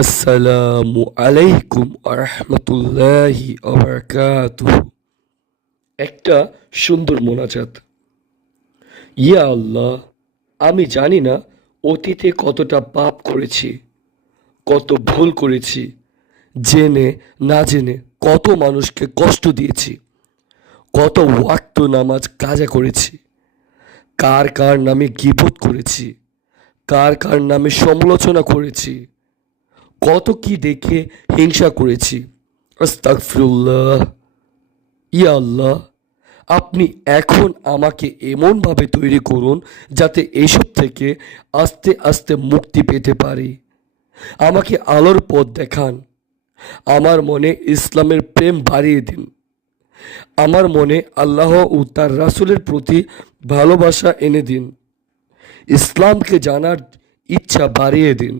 আসসালামু আলাইকুম আরহামতুল্লাহি ওয়াবারাকাতুহু। একটা সুন্দর মোনাজাত। ইয়া আল্লাহ, আমি জানি না অতীতে কতটা পাপ করেছি, কত ভুল করেছি, জেনে না জেনে কত মানুষকে কষ্ট দিয়েছি, কত ওয়াক্ত নামাজ কাজা করেছি, কার কার নামে গীবত করেছি, কার কার নামে সমালোচনা করেছি, কত কি দেখে হিংসা করেছি। আস্তাগফিরুল্লাহ। ইয়া আল্লাহ, আপনি এখন আমাকে এমনভাবে তৈরি করুন যাতে এইসব থেকে আস্তে আস্তে মুক্তি পেতে পারি। আমাকে আলোর পথ দেখান। আমার মনে ইসলামের প্রেম বাড়িয়ে দিন। আমার মনে আল্লাহ ও তার রাসূলের প্রতি ভালোবাসা এনে দিন। ইসলামকে জানার ইচ্ছা বাড়িয়ে দিন।